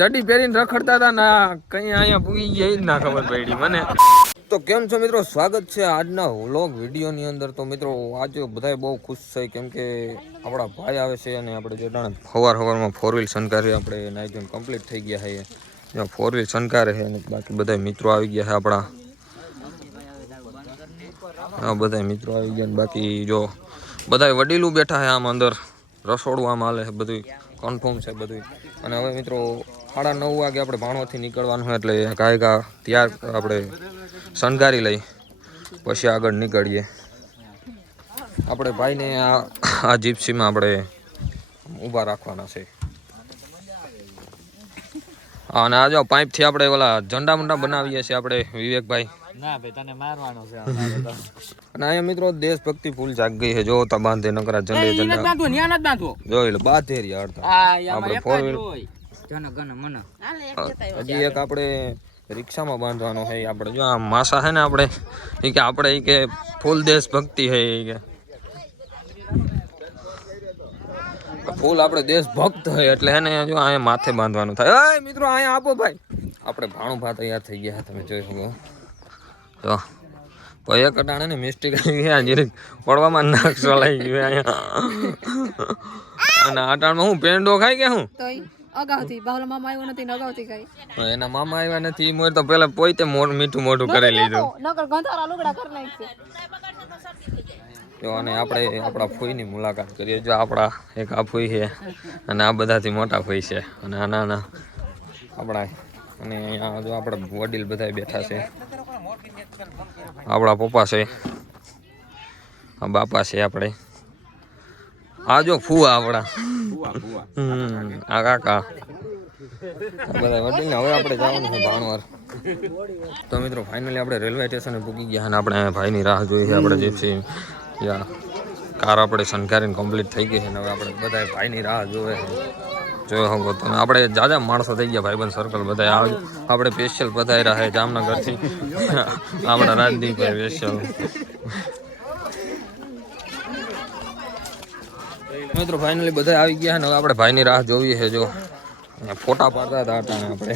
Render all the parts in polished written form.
ચડી પહેરીને રખડતા હતા ને કઈ અહીંયા પૂગી ગયા જ ના ખબર પડી મને. તો કેમ છો મિત્રો, સ્વાગત છે આજના વ્લોગ વિડીયોની અંદર. તો મિત્રો આજે બધા બહુ ખુશ છે કેમ કે આપણા ભાઈ આવે છે અને આપણે જે સવારમાં 4 વ્હીલ શણગારી આપણે નાઈ ધોઈને કમ્પ્લીટ થઈ ગયા છે. જ્યાં 4 વ્હીલ શણગારે છે અને બાકી બધા મિત્રો આવી ગયા છે આપણા. હા, બધા મિત્રો આવી ગયા. બાકી જો બધા વડીલું બેઠા છે આમ અંદર, રસોડું આમ હાલે છે, બધું કન્ફર્મ છે બધું. અને હવે મિત્રો 9:30 વાગે આપણે ભાણોથી નીકળવાનું હોય એટલે ગાયગા ત્યાર આપણે શણગારી લઈ પછી આગળ નીકળીએ. આપણે ભાઈને આ જીપ્સીમાં આપણે ઊભા રાખવાના છે. અને આ જો પાઇપથી આપણે ઓલા ઝંડા મંડા બનાવીએ છીએ આપણે વિવેકભાઈ. ના ભાઈ, તને મારવાનો છે. અને અહીંયા મિત્રો દેશભક્તિ ફૂલ જાગ ગઈ છે. જો તો બાંધે નકરા ઝંડા જોઈ લો બાંધે આપણે 4 વ્હીલ. હજી એક આપણે રિક્ષામાં બાંધવાનો છે. આપણે જો આ માસા છે ને આપણે કે આપણે કે ફૂલ દેશભક્તિ છે કે ફૂલ આપણે દેશભક્ત છે એટલે હે ને જો અહીંયા માથે બાંધવાનું થાય. એ મિત્રો અહીંયા આપો ભાઈ. આપણે ભાણું ભાત તૈયાર થઈ ગયા તમે જોઈ શકો. જો ભાઈ એક અટાણે ને મિસ્ટેક આવી ગયા, જીરીક પડવામાં નાખશો લઈ ગયું અહીંયા. અને અટાણમાં હું પેંડો ખાઈ ગયા હું અગાઉથી બાવલા મામા આવ્યો નથી ને અગાઉથી કઈ એના મામા આવ્યા નથી. મોર તો પેલા પોતે મીઠું મોઢું કરી લીધું. નકર ગંધારા લુગડા કરી નાખશે. જો અને આપણે આપણા ફોઈની મુલાકાત કરીએ. જો આપણા એક આ ફોઈ છે અને આ બધાથી મોટા ફોઈ છે અને આ નાના આપણા. અને અહીંયા જો આપણા વડીલ બધા બેઠા છે. આપણા પપ્પા છે, આ બાપા છે આપણે. આ જો ફુવા આપણા, આ કાકા બધા વડીલ ને. હવે આપણે જવાનું છે ભાણવર. તો મિત્રો ફાઇનલી આપણે રેલવે સ્ટેશને પૂકી ગયા અને આપણે ભાઈની રાહ જોઈ છે. આપણે જીપ્સી યા કાર આપણે શણગારીને કમ્પ્લીટ થઈ ગઈ છે. હવે આપણે બધા ભાઈની રાહ જોવે જોયો શકો તમે. આપણે જાજા માણસો થઈ ગયા, ભાઈબંધ સર્કલ બધા આપણે સ્પેશિયલ પધાર્યા છે જામનગરથી. આપણા રાજદીપભાઈ સ્પેશિયલ. મિત્રો ફાઇનલી બધા આવી ગયા ને હવે આપણે ભાઈની રાહ જોવી છે. જો ફોટા પાડતા હતા અટાણે આપણે.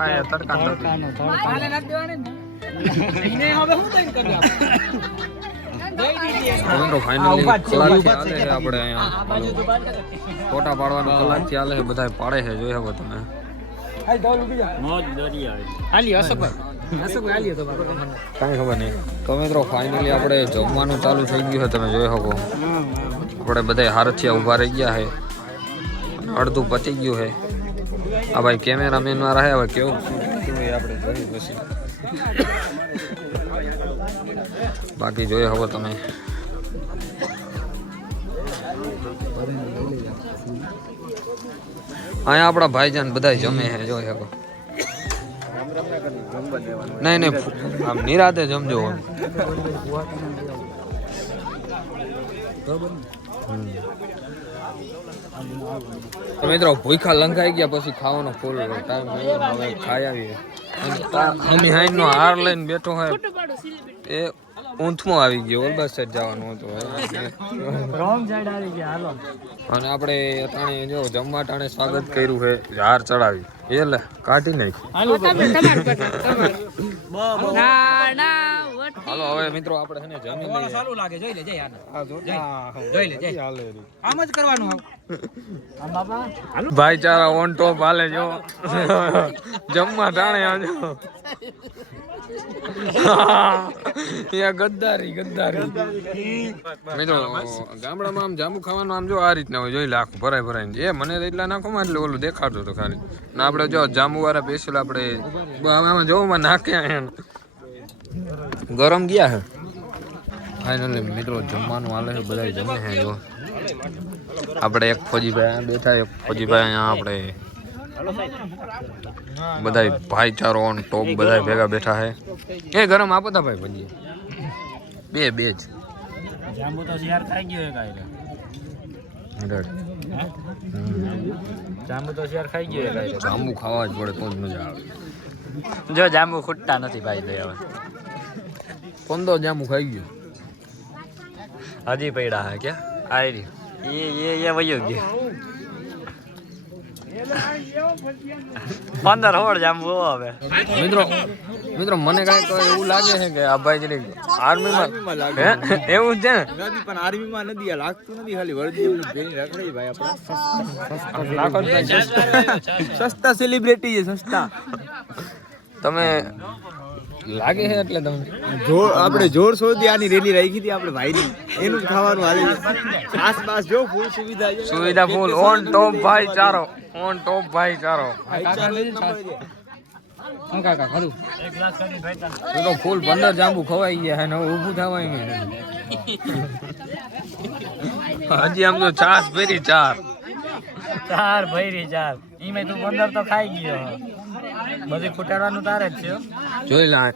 કાંઈ તડકા ફાઇનલી આપણે અહીંયા ફોટા પાડવાનું કલાકથી હાલે છે, બધા પાડે છે, જોઈ શકો તમે. કાંઈ ખબર નહીં. તો મિત્રો ફાઇનલી આપણે જમવાનું ચાલુ થઈ ગયું છે, તમે જોઈ શકો. આપણે બધા હારથિયા ઊભા રહી ગયા છે, અડધું પતી ગયું છે. આ ભાઈ કેમેરામેન વાળા છે, હવે કેવું આપણે જોઈ પછી બાકી જોઈએ હવે તમે. અહીંયા આપણા ભાઈજાન બધા જમે છે, જોઈ શકો. નહીં આમ નિરાતે જમજો. મિત્રો ભૂખા લંઘાઈ ગયા પછી ખાવાનો ફૂલ ટાઈમ હવે ખાઈ આવીએ. મમ્મી હાઈ નો હાર લઈને બેઠો હોય એ ઊંથમાં આવી ગયો, ઓલબાસ સાઈડ જવાનું હતું અને આપણે અટાણે જો જમવા ટાણે સ્વાગત કર્યું છે, હાર ચડાવી એટલે કાઢી નાખી. હાલો હવે મિત્રો આપણે છે ને જમી લઈએ. સારું લાગે, જોઈ લેજે આમ જ કરવાનું. ભાઈચારા ઓન ટોપ હાલે જો જમવા ટાણે આવજો. ગદ્દારી મિત્રો ગામડામાં આમ જાંબુ ખાવાનું આમ જો આ રીતના હોય, જોઈ લે આખું ભરાય ભરાય. એ મને એટલા નાખો માં એટલે ઓલું દેખાડતું હતું ખાલી. ને આપણે જો જાંબુ વાળા સ્પેશિયલ આપણે આમાં જોવામાં નાખ્યા ગરમ ગયા હે. ફાઇનલી મિત્રો જમવાનું હાલે છે, બધા જમે છે. જો આપણે એક ફોજીભાઈ બેઠા, એક ફોજીભાઈ અહીંયા આપણે બધા ભાઈચારો ટોપ બધા ભેગા બેઠા છે. એ ગરમ આપો તા ભાઈ ભજી બે જ જાંબુ તો શિયાર ખાઈ ગયો હે કાઈ. જાંબુ તો શિયાર ખાઈ ગયો હે કાઈ. જાંબુ ખાવા જ પડે તો જ મજા આવે. જો જાંબુ ખૂટતા નથી ભાઈ દે હવે. કોંદો જાંબુ ખાઈ ગયો હજી પડ્યા હે કે આયરી એ વયો ગયો 15 જાંબુ હવે. મિત્રો મને કાંઈક એવું લાગે છે કે આ ભાઈ જરી આર્મીમાં એવું છે ને. પણ આર્મીમાં નથી લાગતું નથી, ખાલી વર્દી એમને ભેની રખડી ભાઈ. આપણા સસ્તા સેલિબ્રિટી છે, સસ્તા. તમે લાગે છે એટલે તમે આપણે જોર શોધી આની રેલી રાખી હતી આપણે ભાઈની, એનું જ ખાવાનું હાલે. આસપાસ જો ફૂલ સુવિધા full on top ભાઈચારો, on top ભાઈચારો. ફૂલ 15 જાંબુ ખવાઈ ગયા ને ઊભું થવાય નહીં. હજી આમ તો ચાસ ભરી ચાર ભરી ચાર ઈમે તું 15 તો ખાઈ ગયો. બધી ફૂટાડવાનું તારે જ છે, જોઈ લા.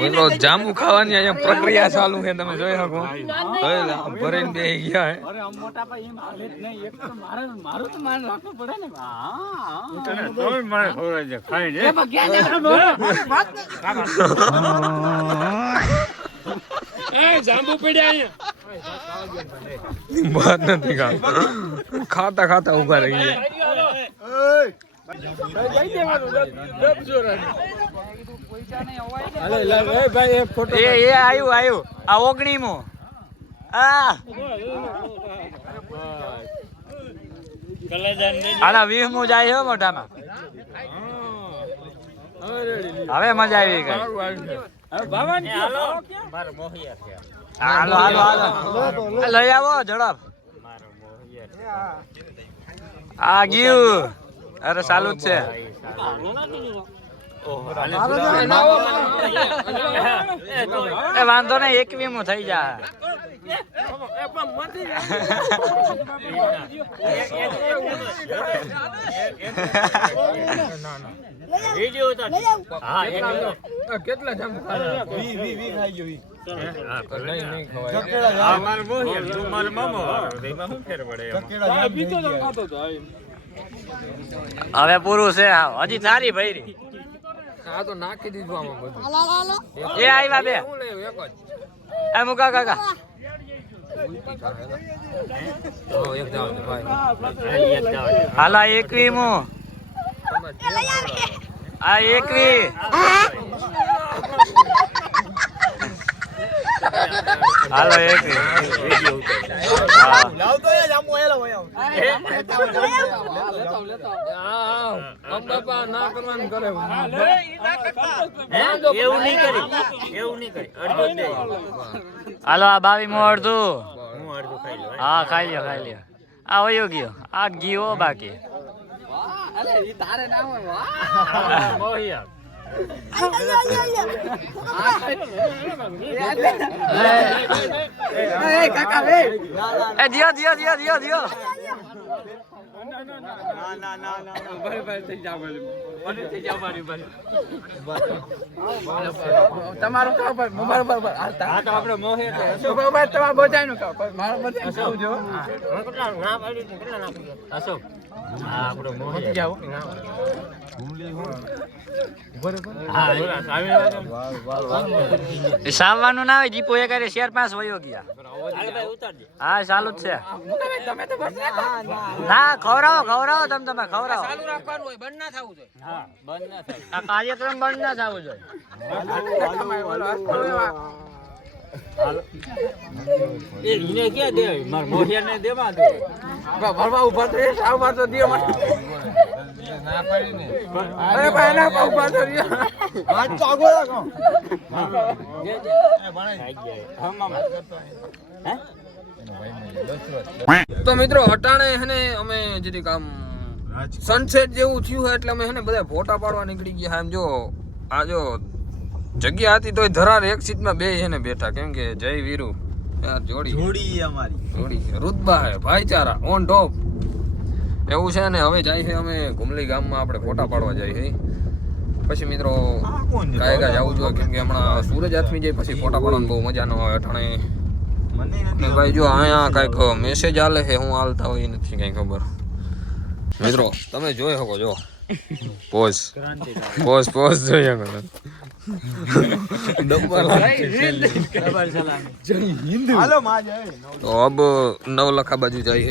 મિત્રો જાંબુ ખાવાની અહીંયા પ્રક્રિયા ચાલુ છે, તમે જોઈ શકો. ભરીને બે ગયા હે. જાંબુ પડ્યા વાત નથી ખાતા ખાતા ઉભા રહી ગયા. આવ્યું આ 19મો. આના 20મો જાય છે મોઢામાં. હવે મજા આવી ગઈ. હાલો લઈ આવો ઝડપ. આ ગયું. અરે ચાલુ જ છે. એ વાંધો નહીં, 21મો થઈ જાય. કેટલા જાંબુ ખાઈ ગયો? હવે પૂરું છે, હજી સારી ભૈરી. આ તો નાખી દીધું આમાં બધું. એ આવ્યા બે. એ મુકા કાકા હાલા એકવી મો આ એકવી હાલો એકવી એવું નહીં કરી હાલો આ 22 મો અડધું હા ખાઈ લ્યો આ વયો ગયો આ ગયો બાકી દિયો તમારું આપણે મોહે તમારે બચાઈ નું મારો બચાઈ જો અશોક આપણો મોહે જાવ સાવવાનું ના હોય દીપો એ કરે શેર 5 વયો ગયા હા ચાલુ જ છે ના ખવડાવો તમે ખવડાવો ચાલુ રાખવાનું હોય બંધ ના થવું જોઈએ હા બંધ ના થાય આ કાર્યક્રમ બંધ ના થવું જોઈએ એ ઇને કે દે માર મોઢિયા ને દેવા દે ભરવા ઉભા તો આવવા તો દે મને ના પડી ને અરે ભાઈ ના ઉભા તો હાથ તો આગો રાખો દે બનાઈ હા મામા હે તો મિત્રો અટાણે હને અમે જેથી કામ સનસેટ જેવું થયું હોય એટલે અમે હને બધા ફોટા પાડવા નીકળી ગયા એમ જો આ જો જગ્યા હતી તોય ધરાર એક સીટમાં બે હે ને બેઠા કેમ કે જય વીરુ યાર જોડી અમારી રુતબા હે ભાઈચારા ઓન ટોપ એવું છે ને હવે જાય છે અમે ગુમલી ગામમાં આપણે ફોટા પાડવા જાય છે પછી મિત્રો કાયગા જવું જોઈએ કેમ કે હમણાં સૂરજ આથમી જાય પછી ફોટા પાડવાની બહુ મજા ન આવે અટાણે ને ભાઈ જો અહીંયા કઈક મેસેજ આલે છે હું હાલતા હોય નથી કઈ ખબર મિત્રો તમે જોઈ શકો જો પોઝ જોઈ શકો તો અબ નવલખા બાજુ જાય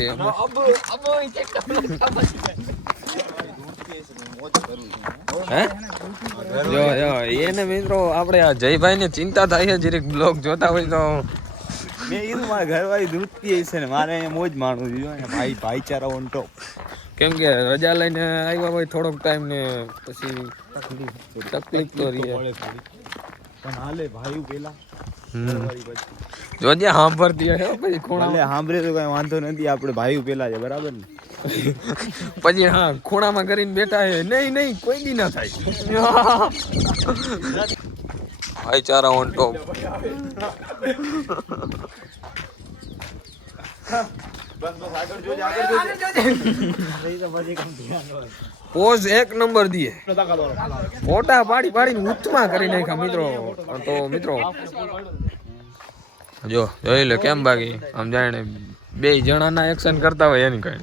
છે એને મિત્રો આપણે આ જયભાઈ ને ચિંતા થાય છે જરીક બ્લોગ જોતા હોય તો મેં કીધું મારા ઘરવાળી ધૂતતી છે ને મારે અહીંયા મોજ માણવું જોઈએ ને ભાઈચારા ઓન ટોપ કેમ કે રજા લઈને આવ્યા હોય થોડોક ટાઈમ ને પછી તકલીફ તો રહે પણ હાલે ભાઈ પેલા જોજે સાંભળતી હે પછી ખૂણા સાંભળે તો કઈ વાંધો નથી આપણે ભાઈ પેલા છે બરાબર ને પછી હા ખૂણામાં કરીને બેઠા હે નહીં કોઈ દી ના થાય ભાઈચારા ઓન ટોપ પોઝ એક નંબર દીએ ફોટા પાડીને ઉચ્ચમાં કરી નાખ્યા મિત્રો જો જોઈ લે કેમ બાકી આમ જાણે બે જણાના એક્શન કરતા હોય એની કઈ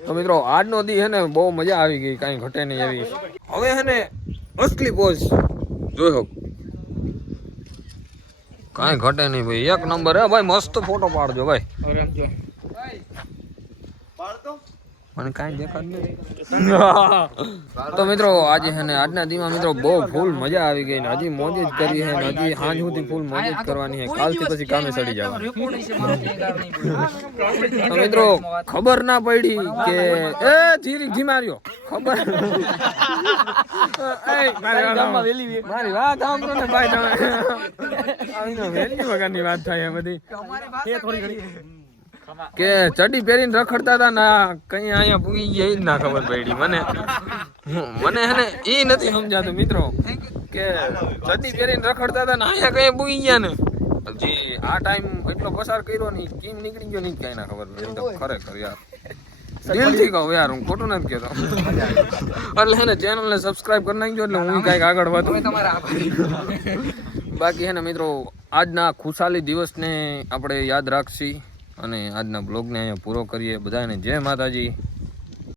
તો મિત્રો આજનો દી હે ને બહુ મજા આવી ગઈ કઈ ઘટે નહીં એવી હવે હે ને અસલી પોઝ જોઈ હો કઈ ઘટે નહીં ભાઈ એક નંબર હે ભાઈ મસ્ત ફોટો પાડજો ભાઈ મને કાંઈ દેખાડ નહીં તો મિત્રો આજે છે ને આજના દીમાં મિત્રો બહુ ફૂલ મજા આવી ગઈ ને હજી મોજ જ કરી છે ને હજી સાંજ સુધી ફૂલ મોજ જ કરવાની છે કાલથી પછી કામે ચડી જવાનું તો મિત્રો ખબર ના પડી કે એ ધીમાર્યો ખબર મારી વાત સાંભળો ને ભાઈ તમે વેલી વગરની વાત થાય બધી કે ચડી પહેરીને રખડતા હતા ને કઈ અહીંયા પૂગી ગયા જ ના ખબર પડી મને હે ને એ નથી સમજાતું મિત્રો કે ચડી પહેરીને રખડતા હતા ને અહીંયા કઈ પૂગી ગયા ને હજી આ ટાઈમ એટલો પસાર કર્યો ને કેમ નીકળી ગયો નહીં કઈ ના ખબર પડી તો ખરેખર યાર દિલથી કહું યાર હું ખોટું નથી કહેતો એટલે હે ને ચેનલને સબસ્ક્રાઇબ કરી નાખજો એટલે હું કઈક આગળ વધું બાકી હે ને મિત્રો આજના ખુશાલી દિવસને આપણે યાદ રાખશી અને આજના બ્લોગને અહીંયા પૂરો કરીએ બધાને જય માતાજી